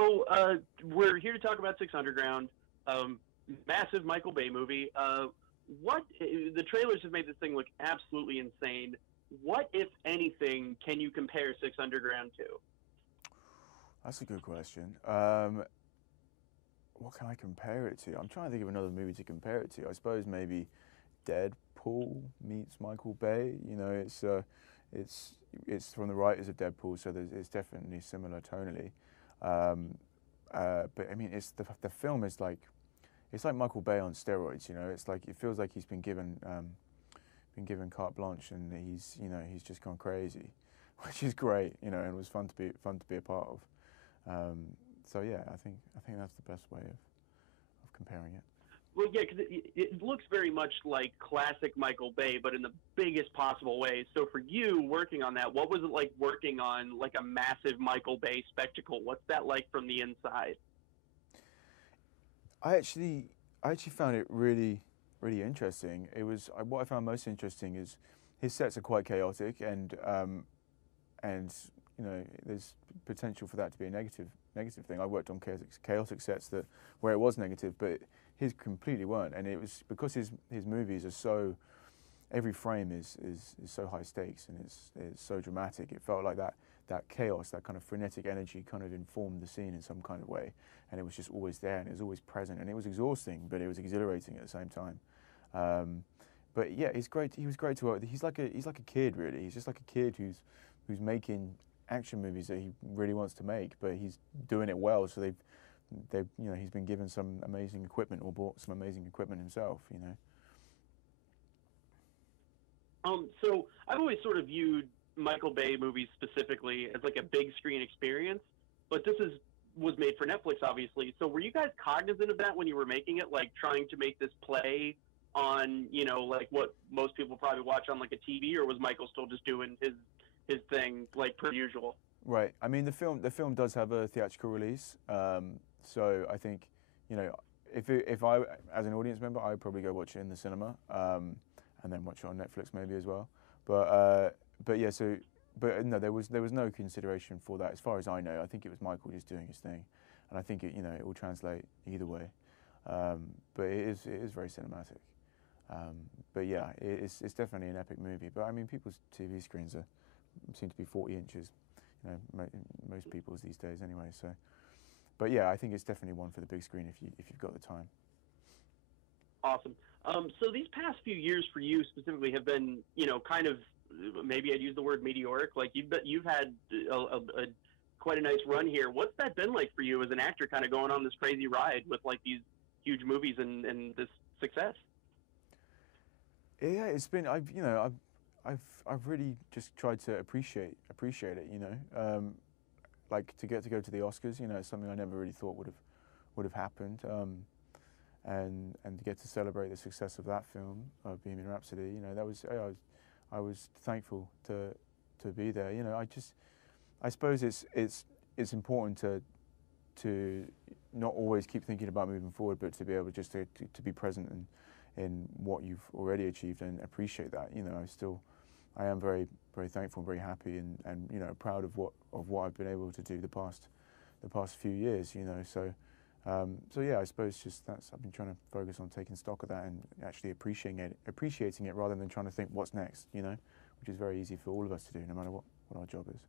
So we're here to talk about Six Underground, massive Michael Bay movie. What the trailers have made this thing look absolutely insane. What, if anything, can you compare Six Underground to? That's a good question. What can I compare it to? I'm trying to think of another movie to compare it to. I suppose maybe Deadpool meets Michael Bay. You know, it's from the writers of Deadpool, so it's definitely similar tonally. But I mean, it's the film is like it's like Michael Bay on steroids. You know, it's like it feels like he's been given carte blanche, and he's just gone crazy, which is great. You know, and it was fun to be a part of. So yeah, I think that's the best way of comparing it. Well, yeah, because it looks very much like classic Michael Bay, but in the biggest possible way. So for you working on that, what was it like working on like a massive Michael Bay spectacle? What's that like from the inside? I actually found it really interesting. It was what I found most interesting is his sets are quite chaotic, and you know there's potential for that to be a negative thing. I worked on chaotic sets where it was negative, but his completely weren't, and it was because his movies are so, every frame is so high stakes, and it's so dramatic. It felt like that chaos, that kind of frenetic energy kind of informed the scene in some kind of way, and it was just always there, and it was always present, and it was exhausting, but it was exhilarating at the same time. But yeah, he's great. He was great to work with. He's like a kid, really. He's just like a kid who's making action movies that he really wants to make, but he's doing it well. So he's been given some amazing equipment or bought some amazing equipment himself. You know. So I've always sort of viewed Michael Bay movies specifically as like a big screen experience, but was made for Netflix, obviously. So were you guys cognizant of that when you were making it, like trying to make this play on, like what most people probably watch on like a TV, or was Michael still just doing his thing like per usual? Right. I mean, the film does have a theatrical release, so I think, if I as an audience member, I would probably go watch it in the cinema, and then watch it on Netflix maybe as well. But yeah, no, there was no consideration for that as far as I know. I think it was Michael just doing his thing, and I think it will translate either way. But it is very cinematic. But yeah, it's definitely an epic movie. But I mean, people's TV screens seem to be 40 inches, most people's these days anyway. So, but yeah, I think it's definitely one for the big screen if you've got the time. Awesome. So these past few years for you specifically have been, kind of, maybe I'd use the word meteoric. Like you've had quite a nice run here. What's that been like for you as an actor, kind of going on this crazy ride with like these huge movies and this success? Yeah, it's been I've really just tried to appreciate it. Like to go to the Oscars, it's something I never really thought would have happened. And to get to celebrate the success of that film, Bohemian Rhapsody, I was thankful to be there. I suppose it's important to not always keep thinking about moving forward, but to be able just to be present in what you've already achieved and appreciate that. I am very, very thankful and very happy and proud of what I've been able to do the past few years. So yeah, I suppose just I've been trying to focus on taking stock of that and actually appreciating it rather than trying to think what's next, which is very easy for all of us to do, no matter what our job is.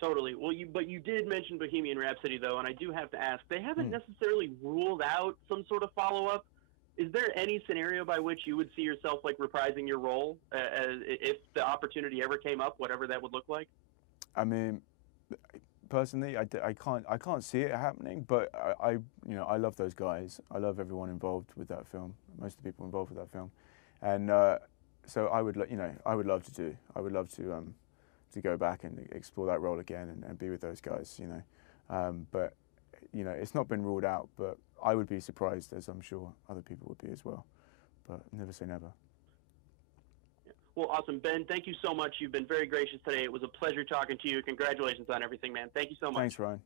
Totally. Well, but you did mention Bohemian Rhapsody, though, and I do have to ask, they haven't necessarily ruled out some sort of follow-up. Is there any scenario by which you would see yourself like reprising your role if the opportunity ever came up, whatever that would look like? I mean, personally, I can't see it happening, but I love those guys. I love everyone involved with that film. Most of the people involved with that film, and so I would love to go back and explore that role again and be with those guys. But it's not been ruled out. But I would be surprised, as I'm sure other people would be as well. But never say never. Well, awesome. Ben, thank you so much. You've been very gracious today. It was a pleasure talking to you. Congratulations on everything, man. Thank you so much. Thanks, Ryan.